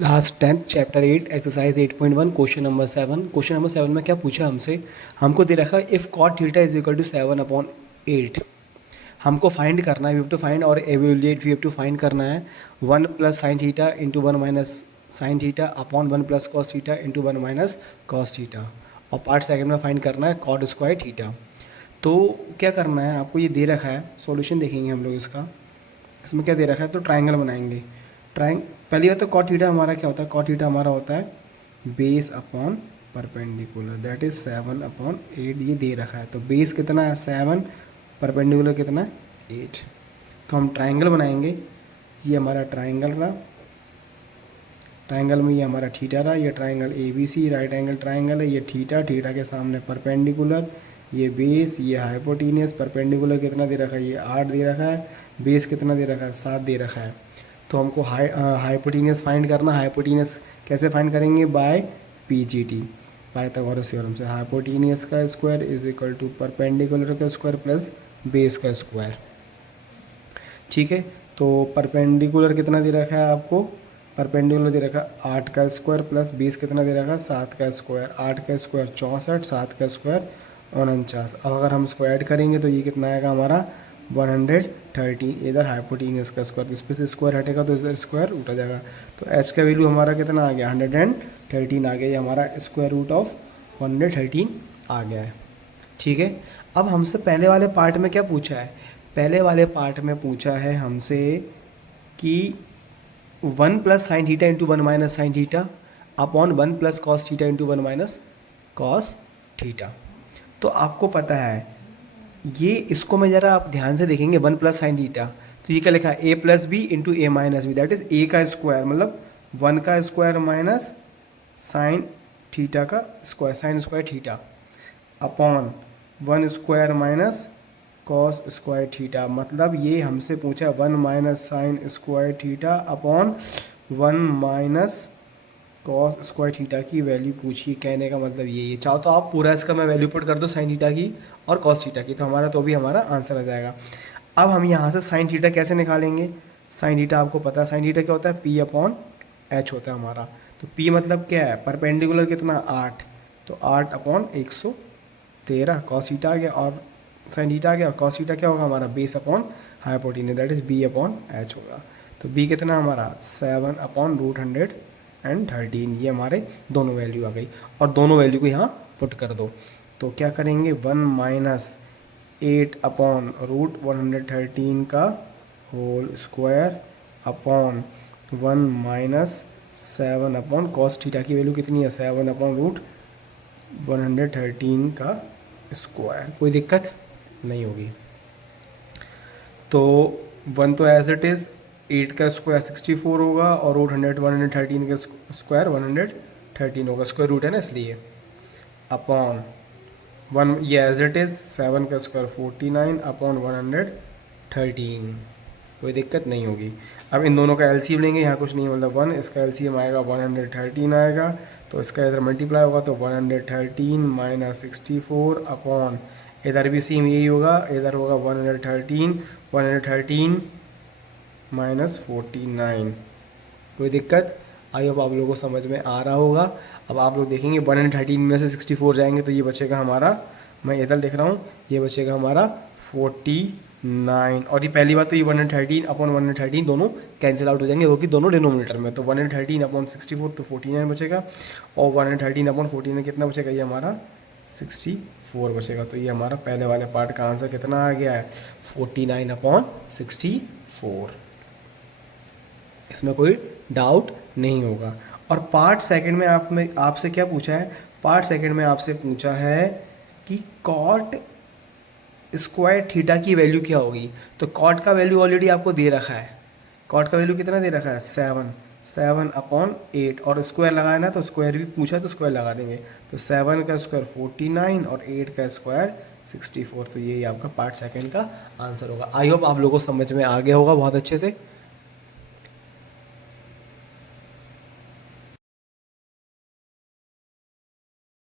Last 10th chapter 8 exercise 8.1 question number 7 में क्या पूछा हमसे। हमको दे रखा है if cot theta is equal to 7/8। हमको फाइंड करना है, वी हैव टू फाइंड और evaluate, we have to find करना है 1 plus sine theta into 1 minus sine theta upon 1 plus cos theta into 1 minus cos theta. और part second में find करना है कॉट स्क्वायर थीटा। तो क्या करना है, आपको ये दे रखा है, सॉल्यूशन देखेंगे हम लोग इसका। इसमें क्या दे रखा है, तो ट्राइंगल बनाएंगे। पहली बात तो कॉट थीटा हमारा क्या होता है, कॉट थीटा हमारा होता है base upon perpendicular, that is 7/8। ये दे रखा है, तो बेस कितना है 7, परपेंडिकुलर कितना है 8। तो हम ट्राइंगल बनाएंगे। ये हमारा ट्राइंगल रहा, ट्राइंगल में ये हमारा थीटा रहा, ये triangle ABC right angle triangle है। ये थीटा, थीटा के सामने परपेंडिकुलर, ये बेस, ये हाइपोटेनियस। परपेंडिकुलर कितना दे रखा है, ये 8 दे रखा है। बेस कितना दे रखा है, 7 दे रखा है। तो हमको हाइपोटेनियस फाइंड करना। हाइपोटेनियस कैसे फाइंड करेंगे, बाय PGT, पाइथागोरस थ्योरम से। हाइपोटेनियस का square is equal to perpendicular का स्क्वायर प्लस बेस का स्क्वायर। ठीक है, तो परपेंडिकुलर कितना दे रखा है आपको, परपेंडिकुलर दे रखा है 8 का स्क्वायर प्लस बेस कितना दे रखा है 7 का स्क्वायर। 8 का स्क्वायर 64, 7 का स्क्वायर 49। अब अगर हम इसको ऐड करेंगे तो ये कितना आएगा हमारा 113। इधर हाइपोटेनियस का स्क्वायर, तो इस पर से स्क्वायर हटेगा तो इधर स्क्वायर रूट आ जाएगा। तो एच का वैल्यू हमारा कितना आ गया 113 आ गया। ये हमारा स्क्वायर रूट ऑफ 113 आ गया है। ठीक है, अब हमसे पहले वाले पार्ट में क्या पूछा है, पहले वाले पार्ट में पूछा है हमसे कि 1 plus sine theta into 1 minus sine theta upon 1 plus cos theta into 1 minus cos theta. तो आपको पता है ये, इसको मैं ज़रा आप ध्यान से देखेंगे 1 प्लस साइन थीटा, तो ये क्या लिखा है A+B into A minus B, that is A का स्क्वायर, मतलब 1 का स्क्वायर माइनस साइन थीटा का square, sine square theta upon 1 square minus cos square theta. मतलब ये हमसे पूछा 1 minus sine square theta upon 1 minus cos square theta की value पूछी। कहने का मतलब ये चाहो तो आप पूरा इसका मैं वैल्यू पुट कर दो साइन थीटा की और कॉस थीटा की, तो हमारा तो भी हमारा आंसर आ जाएगा। अब हम यहाँ से साइन थीटा कैसे निकालेंगे, साइन थीटा आपको पता है, साइन थीटा क्या होता है P/H होता है हमारा। तो P मतलब क्या है, परपेंडिकुलर कितना 8, तो 8/113 कॉस थीटा आ गया और साइन थीटा आ गया। और कॉस थीटा क्या होगा हमारा base upon hypotenuse, that is B/H होगा। तो B कितना हमारा 7/√113। ये हमारे दोनों वैल्यू आ गई और दोनों वैल्यू को यहाँ पुट कर दो। तो क्या करेंगे 1 माइनस 8/√113 का whole square upon 1 minus 7 upon cos theta की वैल्यू कितनी है 7/√113 का स्क्वायर। कोई दिक्कत नहीं होगी। तो 1 तो एज इट इज़, 8 का स्क्वायर 64 होगा और रूट 113 का स्क्वायर 113 होगा, स्क्वायर रूट है ना इसलिए, अपॉन 1 ये एज इट इज़ 7 का स्क्वायर 49 अपॉन 113। कोई दिक्कत नहीं होगी। अब इन दोनों का एलसीएम लेंगे, यहाँ कुछ नहीं, मतलब 1, इसका एलसीएम आएगा 113 आएगा, तो इसका इधर मल्टीप्लाई होगा तो 113 माइनस 64 अपॉन, इधर भी सेम यही होगा, इधर होगा 113 माइनस 49। कोई दिक्कत, आई होप आप लोगों को समझ में आ रहा होगा। अब आप लोग देखेंगे 113 में से 64 जाएंगे तो ये बचेगा हमारा, मैं इधर लिख रहा हूँ, ये बचेगा हमारा 49। और ये पहली बात तो ये 113 अपॉन 113 दोनों कैंसिल आउट हो जाएंगे, वो कि दोनों डिनोमिनेटर में। तो 113 अपॉन 64 तो 49 बचेगा, और 113 अपॉन 49 कितना बचेगा, ये हमारा 64 बचेगा। तो ये हमारा पहले वाले पार्ट का आंसर कितना आ गया है 49/64। इसमें कोई डाउट नहीं होगा। और पार्ट सेकंड में आपसे क्या पूछा है, पार्ट सेकंड में आपसे पूछा है कि कॉट स्क्वायर थीटा की वैल्यू क्या होगी। तो कॉट का वैल्यू ऑलरेडी आपको दे रखा है, कॉट का वैल्यू कितना दे रखा है 7/8 और स्क्वायर लगाया ना, तो स्क्वायर भी पूछा तो स्क्वायर लगा देंगे। तो 7 का स्क्वायर 49 और 8 का स्क्वायर 64। तो यही आपका पार्ट सेकंड का आंसर होगा। आई होप आप लोगों को समझ में आ गया होगा बहुत अच्छे से।